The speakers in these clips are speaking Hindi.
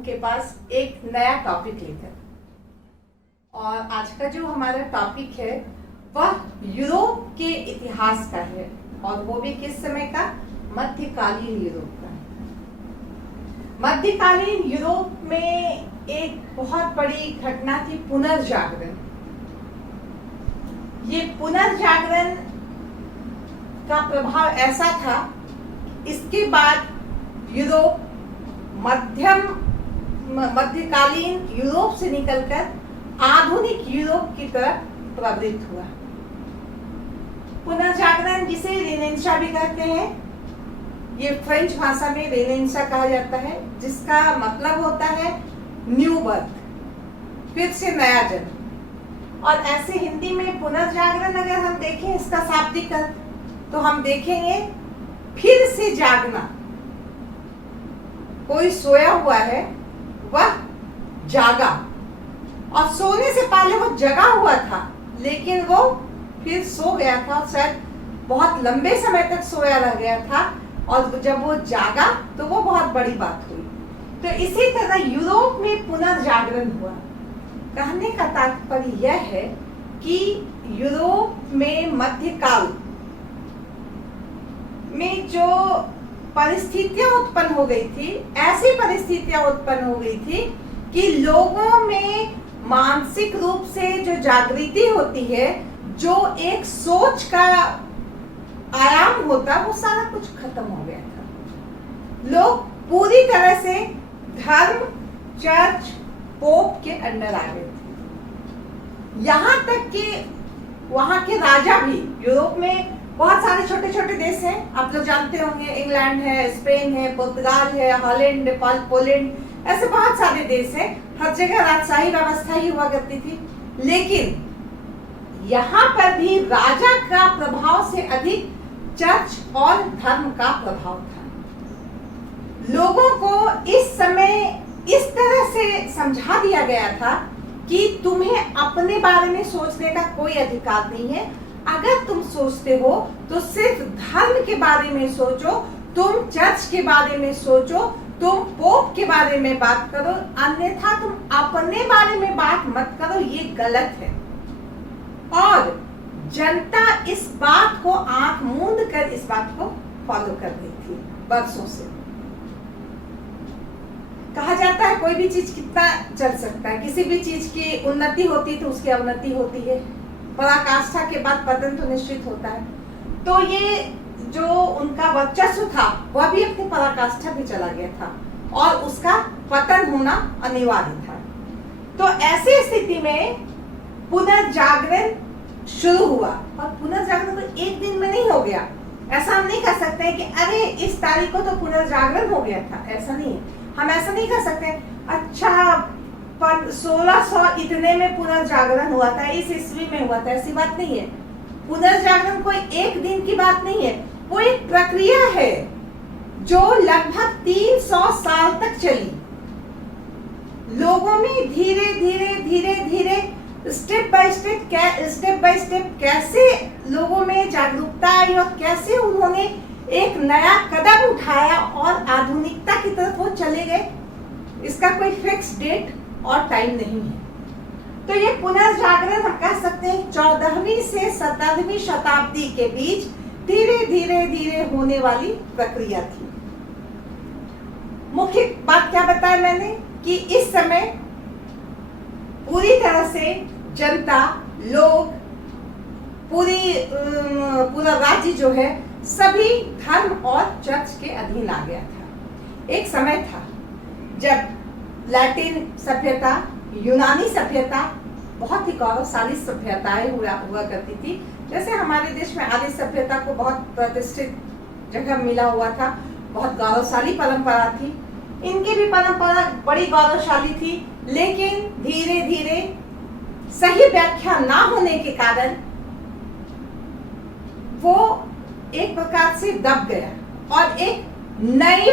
के पास एक नया टॉपिक लेकर। और आज का जो हमारा टॉपिक है वह यूरोप के इतिहास का है, और वो भी किस समय का? मध्यकालीन यूरोप का। मध्यकालीन यूरोप में एक बहुत बड़ी घटना थी पुनर्जागरण। ये पुनर्जागरण का प्रभाव ऐसा था, इसके बाद यूरोप मध्यकालीन यूरोप से निकलकर आधुनिक यूरोप की तरफ प्रवृत्त हुआ। पुनर्जागरण जिसे रेनेसां भी कहते हैं, ये फ्रेंच भाषा में रेनेसां कहा जाता है, जिसका मतलब होता है न्यू बर्थ, फिर से नया जन्म। और ऐसे हिंदी में पुनर्जागरण अगर हम देखें इसका शाब्दिक अर्थ, तो हम देखेंगे फिर से जागना। कोई सोया हुआ है, वह जागा, और सोने से पहले वो जगा हुआ था, लेकिन वो फिर सो गया था, शायद बहुत लंबे समय तक सोया रह गया था, और जब वो जागा तो वो बहुत बड़ी बात हुई। तो इसी तरह यूरोप में पुनर्जागरण हुआ। कहने का तात्पर्य यह है कि यूरोप में मध्यकाल में जो परिस्थितियां उत्पन्न हो गई थी, ऐसी परिस्थितियां उत्पन्न हो गई थी कि लोगों में मानसिक रूप से जो जागृति होती है, जो एक सोच का आयाम होता, वो सारा कुछ खत्म हो गया था। लोग पूरी तरह से धर्म, चर्च, पोप के अंडर आ गए थे। यहाँ तक कि वहाँ के राजा भी, यूरोप में बहुत सारे छोटे छोटे देश हैं, आप लोग जानते होंगे, इंग्लैंड है, स्पेन है, पुर्तगाल है, हॉलैंड, पोलैंड, ऐसे बहुत सारे देश हैं। हर जगह राजशाही व्यवस्था ही हुआ करती थी, लेकिन यहाँ पर भी राजा का प्रभाव से अधिक चर्च और धर्म का प्रभाव था। लोगों को इस समय इस तरह से समझा दिया गया था कि तुम्हें अपने बारे में सोचने का कोई अधिकार नहीं है। अगर तुम सोचते हो तो सिर्फ धर्म के बारे में सोचो, तुम चर्च के बारे में सोचो, तुम पोप के बारे में बात करो, अन्यथा तुम अपने बारे में बात मत करो, ये गलत है। और जनता इस बात को आंख मूंद कर इस बात को फॉलो कर रही थी वर्षों से। कहा जाता है कोई भी चीज कितना चल सकता है, किसी भी चीज की उन्नति होती तो उसकी अवनति होती है, पराकाष्ठा के बाद पतन तो निश्चित होता है। तो ये जो उनका वर्चस्व था वह भी अपनी पराकाष्ठा भी चला गया था, और उसका पतन होना अनिवार्य था। तो ऐसी स्थिति में पुनर्जागरण शुरू हुआ, और पुनर्जागरण तो एक दिन में नहीं हो गया। ऐसा हम नहीं कह सकते हैं कि अरे इस तारीख को तो पुनर्जागरण हो गया था, ऐसा नहीं है। हम ऐसा नहीं कह सकते अच्छा 1600 इतने में पुनर्जागरण हुआ था, इस ईस्वी में हुआ था, ऐसी बात नहीं है। पुनर्जागरण कोई एक दिन की बात नहीं है, वो एक प्रक्रिया है जो लगभग 300 साल तक चली। लोगों में धीरे धीरे धीरे धीरे स्टेप बाय स्टेप कैसे लोगों में जागरूकता आई, और कैसे उन्होंने एक नया कदम उठाया और आधुनिकता की तरफ वो चले गए, इसका कोई फिक्स डेट और टाइम नहीं है। तो ये पुनर्जागरण हम कह सकते हैं 14वीं से 17वीं शताब्दी के बीच धीरे धीरे धीरे होने वाली प्रक्रिया थी। मुख्य बात क्या बताया मैंने कि इस समय पूरी तरह से जनता, लोग, पूरा राज्य जो है सभी धर्म और चर्च के अधीन आ गया था। एक समय था जब लैटिन सभ्यता, यूनानी सभ्यता, बहुत ही गौरवशाली सभ्यताएं हुआ करती थी। जैसे हमारे देश में आर्य सभ्यता को बहुत प्रतिष्ठित जगह मिला हुआ था, बहुत गौरवशाली परंपरा थी, इनकी भी परंपरा बड़ी गौरवशाली थी, लेकिन धीरे धीरे सही व्याख्या ना होने के कारण वो एक प्रकार से दब गया, और एक नई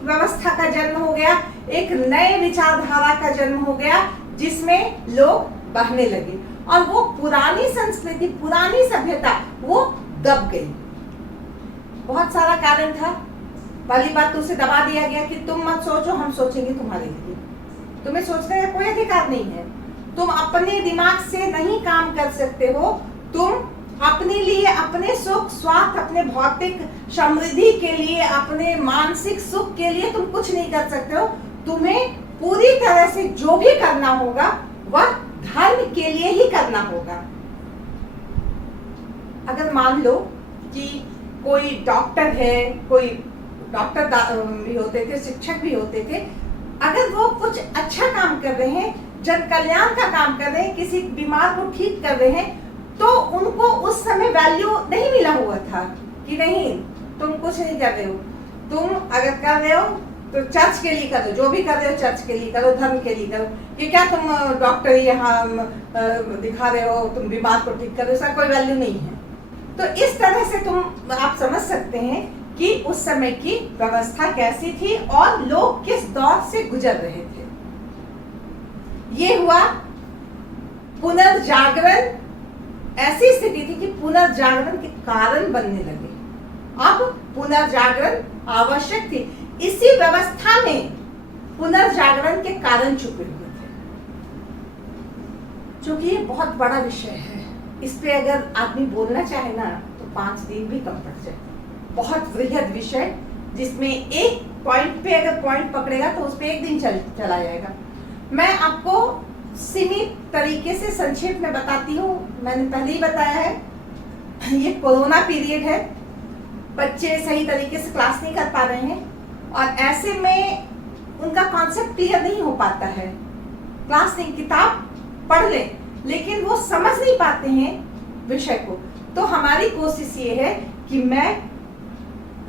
व्यवस्था का जन्म हो गया, एक नए विचारधारा का जन्म हो गया, जिसमें लोग बहने लगे, और वो पुरानी संस्कृति, पुरानी सभ्यता वो दब गई। बहुत सारा कारण था। पहली बात तो उसे दबा दिया गया कि तुम मत सोचो, हम सोचेंगे तुम्हारे लिए। तुम्हें सोचने का कोई अधिकार नहीं है। तुम अपने दिमाग से नहीं काम कर सकते हो। तुम अपने लिए, अपने सुख स्वास्थ्य, अपने भौतिक समृद्धि के लिए, अपने मानसिक सुख के लिए तुम कुछ नहीं कर सकते हो। तुम्हें पूरी तरह से जो भी करना होगा वह धर्म के लिए ही करना होगा। अगर मान लो कि कोई डॉक्टर है, कोई डॉक्टर भी होते थे, शिक्षक भी होते थे, अगर वो कुछ अच्छा काम कर रहे हैं, जन कल्याण का काम कर रहे हैं, किसी बीमार को ठीक कर रहे हैं, तो उनको उस समय वैल्यू नहीं मिला हुआ था कि नहीं तुम कुछ नहीं कर रहे हो। तुम अगर कर रहे हो तो चर्च के लिए करो, जो भी कर रहे हो चर्च के लिए करो, धर्म के लिए करो। कि क्या तुम डॉक्टर यहाँ दिखा रहे हो, तुम बीमार को ठीक कर रहे हो, इसका कोई वैल्यू नहीं है। तो इस तरह से आप समझ सकते हैं कि उस समय की व्यवस्था कैसी थी और लोग किस दौर से गुजर रहे थे। ये हुआ पुनर्जागरण। ऐसी स्थिति थी कि पुनर्जागरण के कारण बनने लगे। अब पुनर्जागरण आवश्यक थी। इसी व्यवस्था में पुनर्जागरण के कारण छुपे हुए थे। क्योंकि ये बहुत बड़ा विषय है, इस पे अगर आदमी बोलना चाहे ना तो 5 दिन भी कम पड़ जाए। बहुत वृहद विषय, जिसमें एक पॉइंट पे अगर पॉइंट पकड़ेगा तो उस पे एक दिन चला जाएगा। मैं आपको सीमित तरीके से संक्षेप में बताती हूँ। मैंने पहले ही बताया है, ये कोरोना पीरियड है, बच्चे सही तरीके से क्लास नहीं कर पा रहे हैं और ऐसे में उनका कॉन्सेप्ट क्लियर नहीं हो पाता है। क्लास नहीं, किताब पढ़ ले लेकिन वो समझ नहीं पाते हैं विषय को। तो हमारी कोशिश ये है कि मैं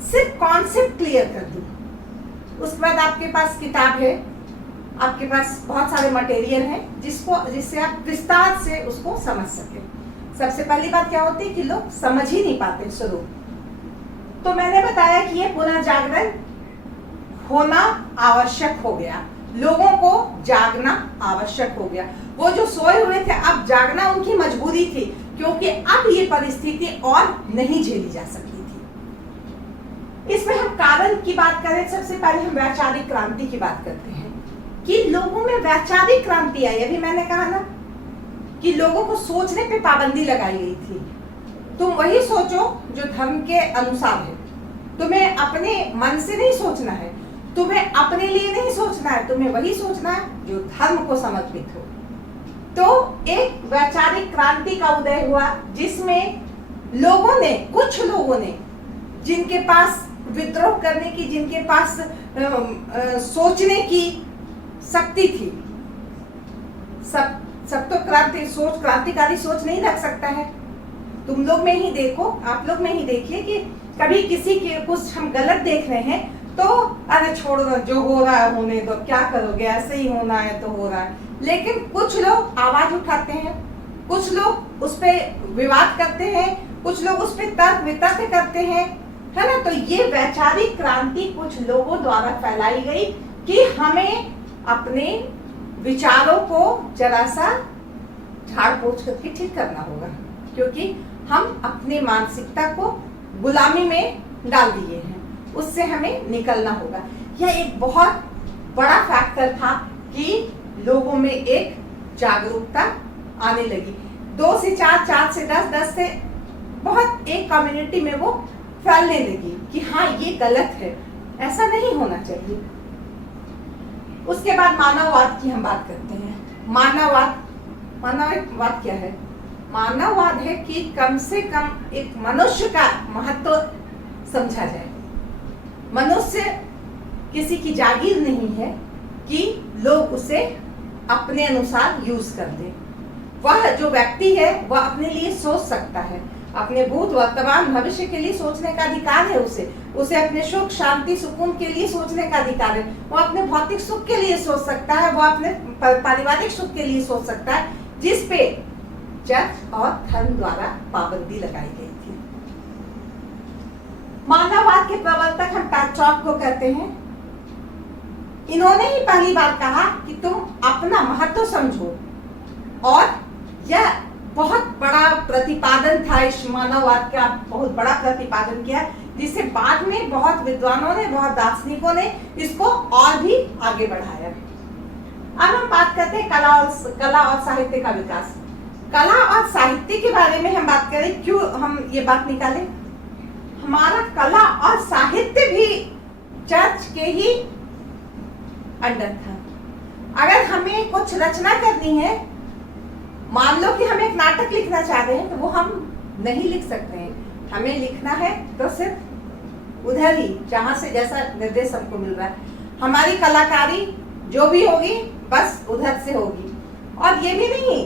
सिर्फ कॉन्सेप्ट क्लियर कर दूं। उसके बाद आपके पास किताब है, आपके पास बहुत सारे मटेरियल हैं जिससे आप विस्तार से उसको समझ सके। सबसे पहली बात क्या होती है कि लोग समझ ही नहीं पाते शुरू। तो मैंने बताया कि ये पुनर्जागरण होना आवश्यक हो गया, लोगों को जागना आवश्यक हो गया। वो जो सोए हुए थे अब जागना उनकी मजबूरी थी, क्योंकि अब ये परिस्थिति और नहीं झेली जा सकती थी। इसमें हम कारण की बात करें, सबसे पहले हम वैचारिक क्रांति की बात करते हैं कि लोगों में वैचारिक क्रांति आई। अभी मैंने कहा ना कि लोगों को सोचने पे पाबंदी लगाई गई थी। तुम वही सोचो जो धर्म के अनुसार है। तुम्हें अपने मन से नहीं सोचना है, तुम्हें अपने लिए नहीं सोचना है, तुम्हें वही सोचना है जो धर्म को समर्पित हो। तो एक वैचारिक क्रांति का उदय हुआ, जिसमें लोगों ने, कुछ लोगों ने, जिनके पास विद्रोह करने की, जिनके पास सोचने की शक्ति थी। सब तो क्रांतिकारी सोच नहीं रख सकता है। तुम लोग में ही देखो, आप लोग में ही देखिए कि कभी किसी के कुछ हम गलत देख रहे हैं तो अरे छोड़ दो, जो हो रहा है होने दो, क्या करोगे, ऐसे ही होना है तो हो रहा है। लेकिन कुछ लोग आवाज उठाते हैं, कुछ लोग उस पे विवाद करते हैं, कुछ लोग उस पे तर्क वितर्क करते हैं, है ना। तो ये वैचारिक क्रांति कुछ लोगों द्वारा फैलाई गई कि हमें अपने विचारों को जरा सा झाड़ पोंछ करके ठीक करना होगा, क्योंकि हम अपने मानसिकता को गुलामी में डाल दिए हैं, उससे हमें निकलना होगा। यह एक बहुत बड़ा फैक्टर था कि लोगों में एक जागरूकता आने लगी। 2 से 4, 4 से 10, 10 से बहुत एक कम्युनिटी में वो फैलने लगी कि हाँ ये गलत है, ऐसा नहीं होना चाहिए। उसके बाद मानववाद की हम बात करते हैं। मानववाद क्या है? मानववाद है कि कम से कम एक मनुष्य का महत्व समझा जाए। मनुष्य किसी की जागीर नहीं है कि लोग उसे अपने अनुसार यूज कर दें। वह जो व्यक्ति है वह अपने लिए सोच सकता है, अपने भूत वर्तमान भविष्य के लिए सोचने का अधिकार है उसे अपने सुख शांति सुकून के लिए सोचने का अधिकार है। वो अपने भौतिक सुख के लिए सोच सकता है, वो अपने पारिवारिक सुख के लिए सोच सकता है, जिस पे चर्च और धर्म द्वारा पाबंदी लगाई गई थी। मानववाद के प्रवर्तक हम पैट्रॉक को कहते हैं। इन्होंने ही पहली बार कहा कि तुम अपना महत्व समझो, और यह बहुत बड़ा प्रतिपादन था। इस मानववाद का बहुत बड़ा प्रतिपादन किया, जिससे बाद में बहुत विद्वानों ने, बहुत दार्शनिकों ने इसको और भी आगे बढ़ाया। अब हम बात करते हैं कला और साहित्य का विकास। कला और साहित्य के बारे में हम बात करें, क्यों हम ये बात निकालें? हमारा कला और साहित्य भी चर्च के ही अंडर था। अगर हमें कुछ रचना करनी है, मान लो कि हम एक नाटक लिखना चाह रहे हैं, तो वो हम नहीं लिख सकते हैं। हमें लिखना है तो सिर्फ उधर ही जहां से जैसा निर्देश हमको मिल रहा है। हमारी कलाकारी जो भी होगी बस उधर से होगी। और ये भी नहीं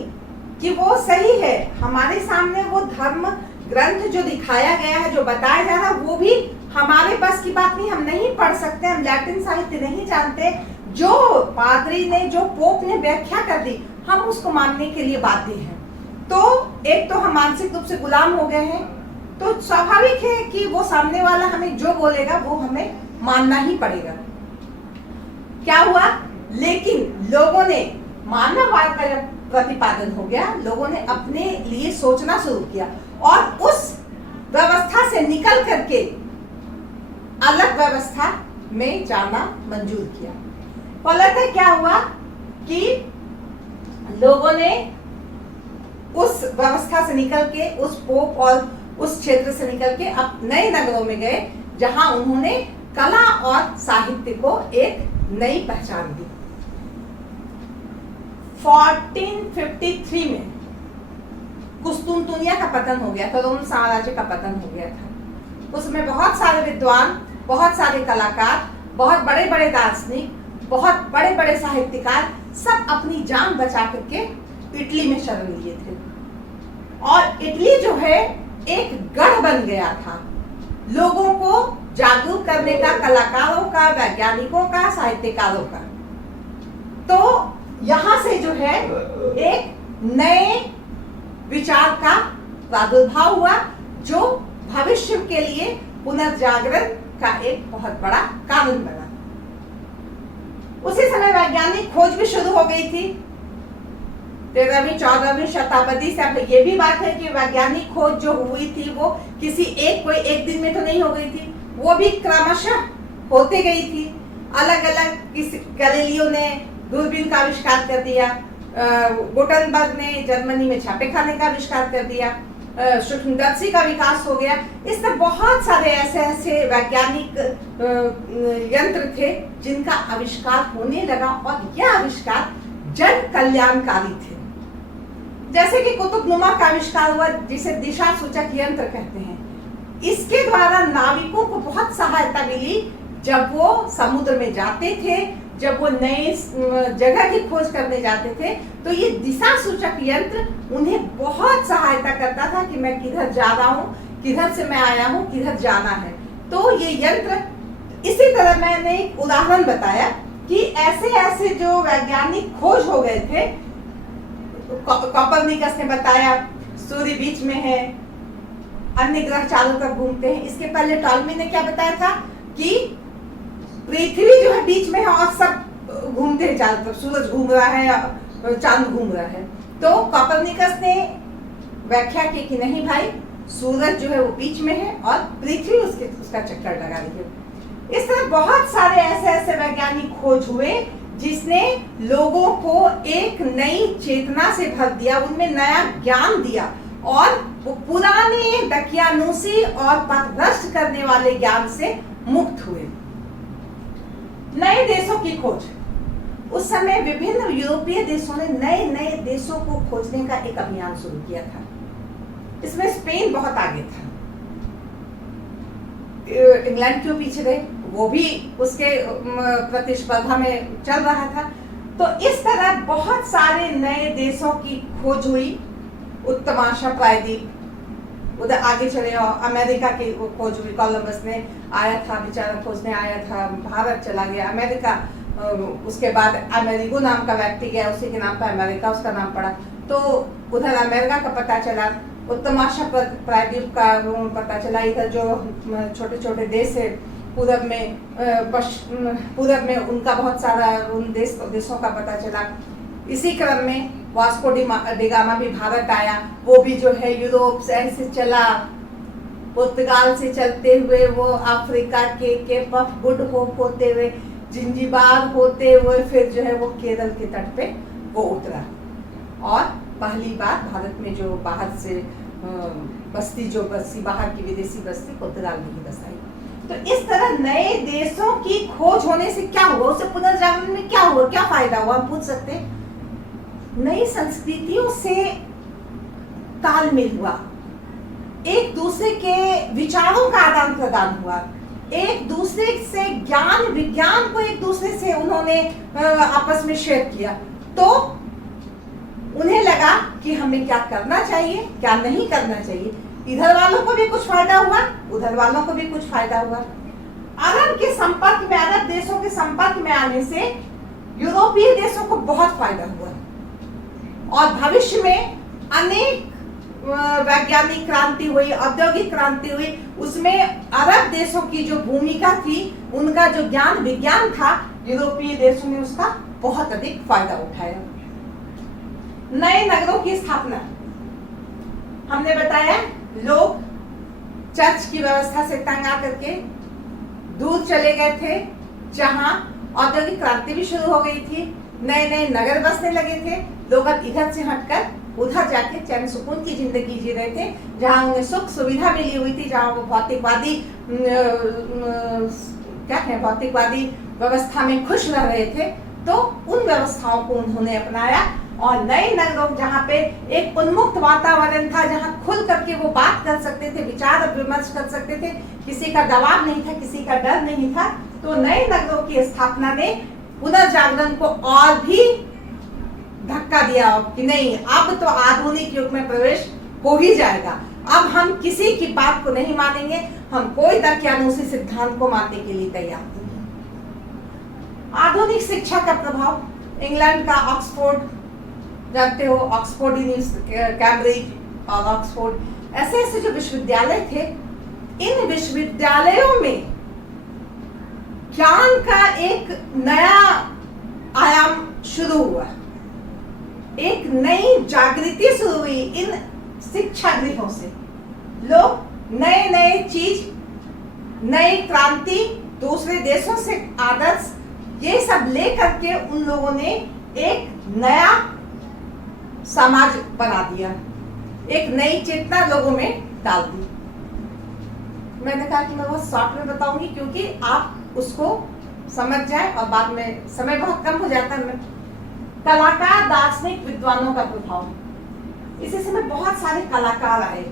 कि वो सही है, हमारे सामने वो धर्म ग्रंथ जो दिखाया गया है, जो बताया जा रहा है, वो भी हमारे बस की बात नहीं। हम नहीं पढ़ सकते, हम लैटिन साहित्य नहीं जानते। जो पादरी ने, जो पोप ने व्याख्या कर दी, हम उसको मानने के लिए बाध्य हैं। तो एक तो हम मानसिक रूप से गुलाम हो गए हैं, तो स्वाभाविक है कि वो सामने वाला हमें जो बोलेगा वो हमें मानना ही पड़ेगा। क्या हुआ? लेकिन लोगों ने, मानववाद का जब प्रतिपादन हो गया, लोगों ने अपने लिए सोचना शुरू किया और उस व्यवस्था से निकल करके अलग व्यवस्था में जाना मंजूर किया। फलतः क्या हुआ कि लोगों ने उस व्यवस्था से निकल के, उस पोप और उस क्षेत्र से निकल के अब नए नगरों में गए, जहां उन्होंने कला और साहित्य को एक नई पहचान दी। 1453 में कुस्तुनतुनिया का पतन हो गया था, रोमन साम्राज्य का पतन हो गया था। उसमें बहुत सारे विद्वान, बहुत सारे कलाकार, बहुत बड़े बड़े दार्शनिक, बहुत बड़े बड़े साहित्यकार सब अपनी जान बचा करके इटली में शरण लिए थे। और इटली जो है एक गढ़ बन गया था लोगों को जागरूक करने का, कलाकारों का, वैज्ञानिकों का, साहित्यकारों का। तो यहां से जो है एक नए विचार का प्रादुर्भाव हुआ, जो भविष्य के लिए पुनर्जागरण का एक बहुत बड़ा कारण बना। उसी समय वैज्ञानिक खोज भी शुरू हो गई थी। 13वीं 14वीं शताब्दी से। अब ये भी बात है कि वैज्ञानिक खोज जो हुई थी वो किसी कोई एक दिन में तो नहीं हो गई थी, वो भी क्रमशः होते गई थी। अलग अलग, किसी गैलीलियो ने दूरबीन का आविष्कार कर दिया, गुटेनबर्ग ने जर्मनी में छापे खाने का आविष्कार कर दिया, सूक्ष्मदर्शी का विकास हो गया। इस तरह बहुत सारे ऐसे वैज्ञानिक यंत्र थे जिनका आविष्कार होने लगा, और यह आविष्कार जन कल्याणकारी थे। जैसे कि कुतुबनुमा का आविष्कार हुआ, जिसे दिशा सूचक यंत्र कहते हैं। इसके द्वारा नाविकों को बहुत सहायता मिली जब वो समुद्र में जाते थे, जब वो नए जगह की खोज करने जाते थे। तो ये दिशा सूचक यंत्र उन्हें बहुत सहायता करता था कि मैं किधर जा रहा हूँ, किधर से मैं आया हूँ, किधर जाना है। तो ये यंत्र, इसी तरह मैंने एक उदाहरण बताया कि ऐसे ऐसे जो वैज्ञानिक खोज हो गए थे। कोपरनिकस ने बताया सूर्य बीच में है, अन्य ग्रह चारों तरफ घूमते हैं। इसके पहले टॉलमी ने क्या बताया था कि पृथ्वी जो है बीच में है और सब घूमते हैं चारों तरफ, सूरज घूम रहा है, चांद घूम रहा है। तो कोपरनिकस ने व्याख्या की कि नहीं भाई, सूरज जो है वो बीच में है और पृथ्वी उसका चक्कर लगा रही है। इस तरह बहुत सारे ऐसे वैज्ञानिक खोज हुए जिसने लोगों को एक नई चेतना से भर दिया, उनमें नया ज्ञान दिया, और वो पुराने दकियानूसी और पथभ्रष्ट करने वाले ज्ञान से मुक्त हुए। नए देशों की खोज। उस समय विभिन्न यूरोपीय देशों ने नए नए देशों को खोजने का एक अभियान शुरू किया था। इसमें स्पेन बहुत आगे था, इंग्लैंड क्यों पीछे रहे, वो भी उसके प्रतिस्पर्धा में चल रहा था। तो इस तरह बहुत सारे नए देशों की खोज हुई। उत्तमाशा प्रायद्वीप, उधर आगे चले और अमेरिका की खोज हुई। कोलंबस ने आया था, बेचारा खोजने आया था, भारत चला गया, अमेरिका, उसके बाद अमेरिगो नाम का व्यक्ति गया, उसी के नाम पर अमेरिका उसका नाम पड़ा। तो उधर अमेरिका का पता चला, उत्तमाशा प्रायद्वीप का पता चला। इधर जो छोटे छोटे देश है पूरब में उनका बहुत सारा उन देशों का पता चला। इसी क्रम में वास्को डी गामा भी भारत आया, वो भी जो है यूरोप से ऐसे चला पुर्तगाल से चलते हुए वो अफ्रीका के केप ऑफ गुड होप होते हुए, जिंजीबार होते हुए फिर जो है वो केरल के तट पे वो उतरा। और पहली बार भारत में जो बाहर से बस्ती, जो बस्ती बाहर की विदेशी बस्ती पुर्तगाल में ही बसाई। तो इस तरह नए देशों की खोज होने से क्या हुआ, उससे पुनर्जागरण में क्या हुआ, क्या फायदा हुआ, हम पूछ सकते हैं। नई संस्कृतियों से तालमेल हुआ, एक दूसरे के विचारों का आदान प्रदान हुआ, एक दूसरे से ज्ञान विज्ञान को एक दूसरे से उन्होंने आपस में शेयर किया। तो उन्हें लगा कि हमें क्या करना चाहिए, क्या नहीं करना चाहिए। इधर वालों को भी कुछ फायदा हुआ, उधर वालों को भी कुछ फायदा हुआ। अरब के संपर्क में, अरब देशों के संपर्क में आने से यूरोपीय देशों को बहुत फायदा हुआ और भविष्य में अनेक वैज्ञानिक क्रांति हुई, औद्योगिक क्रांति हुई। उसमें अरब देशों की जो भूमिका थी, उनका जो ज्ञान विज्ञान था, यूरोपीय देशों ने उसका बहुत अधिक फायदा उठाया। नए नगरों की स्थापना, हमने बताया लोग चर्च की व्यवस्था से तंग आकर के दूर चले गए थे, जहां औद्योगिक क्रांति भी शुरू हो गई थी, नए नए नगर बसने लगे थे। लोग अब इधर से हटकर उधर जाके चैन सुकून की जिंदगी जी रहे थे, जहां उन्हें सुख सुविधा मिली हुई थी, जहां वो भौतिकवादी क्या है भौतिकवादी व्यवस्था में खुश रह रहे थे। तो उन व्यवस्थाओं को उन्होंने अपनाया और नए नगरों, जहाँ पे एक उन्मुक्त वातावरण था, जहाँ खुल करके वो बात कर सकते थे, विचार विमर्श कर सकते थे, किसी का दबाव नहीं था, किसी का डर नहीं था। तो नए नगरों की स्थापना ने पुनर्जागरण को और भी धक्का दिया कि नहीं, अब तो आधुनिक युग में प्रवेश हो ही जाएगा। अब हम किसी की बात को नहीं मानेंगे, हम कोई तर्कयानुसी सिद्धांत को मानने के लिए तैयार नहीं। आधुनिक शिक्षा का प्रभाव, इंग्लैंड का ऑक्सफोर्ड, जानते हो ऑक्सफोर्ड, कैम्ब्रिज और ऑक्सफोर्ड, ऐसे ऐसे जो विश्वविद्यालय थे, इन विश्वविद्यालयों में ज्ञान का एक नया आयाम शुरू हुआ, एक नई जागृति शुरू हुई। इन शिक्षा गृहों से लोग नए नए चीज, नई क्रांति, दूसरे देशों से आदर्श, ये सब लेकर के उन लोगों ने एक नया समाज बना दिया, एक नई चेतना लोगों में डाल दी। मैंने कहा कि मैं बहुत शॉर्ट में बताऊंगी क्योंकि आप उसको समझ जाए और बाद में समय बहुत कम हो जाता है। कलाकार, दार्शनिक, विद्वानों का प्रभाव, इसी समय बहुत सारे कलाकार आए।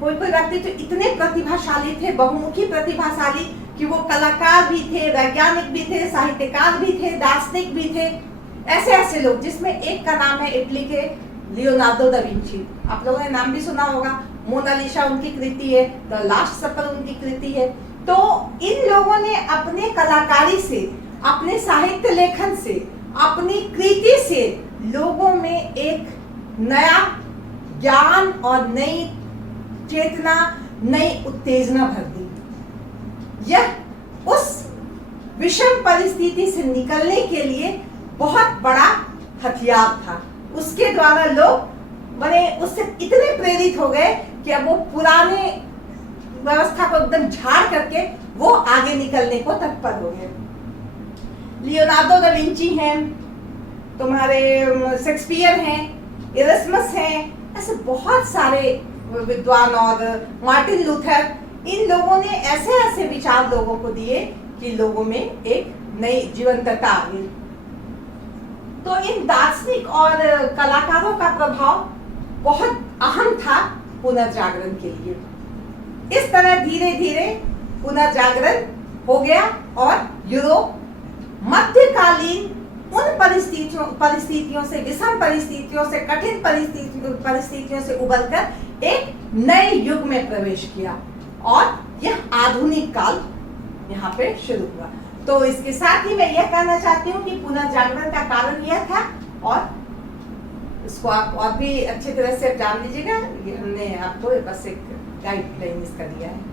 कोई कोई व्यक्ति तो इतने प्रतिभाशाली थे, बहुमुखी प्रतिभाशाली, कि वो कलाकार भी थे, वैज्ञानिक भी थे, साहित्यकार भी थे, दार्शनिक भी थे। ऐसे ऐसे लोग, जिसमें एक का नाम है इटली के लियोनार्डो दा विंची, आप लोगों ने नाम भी सुना होगा। मोनालिसा उनकी कृति है, द लास्ट सपर उनकी कृति है। तो इन लोगों ने अपने कलाकारी से, अपने साहित्य लेखन से, अपनी कृति से लोगों में एक नया ज्ञान और नई चेतना, नई उत्तेजना भर दी। यह उस विषम परिस्थिति से निकलने के लिए बहुत बड़ा हथियार था। उसके द्वारा लोग बने उससे इतने प्रेरित हो गए कि अब वो पुराने व्यवस्था को एकदम झाड़ करके वो आगे निकलने को तत्पर हो गए। लियोनार्डो दा विंची हैं, तुम्हारे शेक्सपियर हैं, इरस्मस हैं, ऐसे बहुत सारे विद्वान, और मार्टिन लूथर, इन लोगों ने ऐसे ऐसे विचार लोगों को दिए कि लोगों में एक नई जीवंतता आ गई। तो इन दार्शनिक और कलाकारों का प्रभाव बहुत अहम था पुनर्जागरण के लिए। इस तरह धीरे धीरे पुनर्जागरण हो गया और यूरोप मध्यकालीन उन परिस्थितियों से, विषम परिस्थितियों से, कठिन परिस्थितियों से उबरकर एक नए युग में प्रवेश किया और यह आधुनिक काल यहाँ पे शुरू हुआ। तो इसके साथ ही मैं यह कहना चाहती हूँ कि पुनर्जागरण का कारण यह था, और इसको आप और भी अच्छी तरह से जान लीजिएगा। ये हमने आपको बस एक गाइडलाइन इसका दिया है।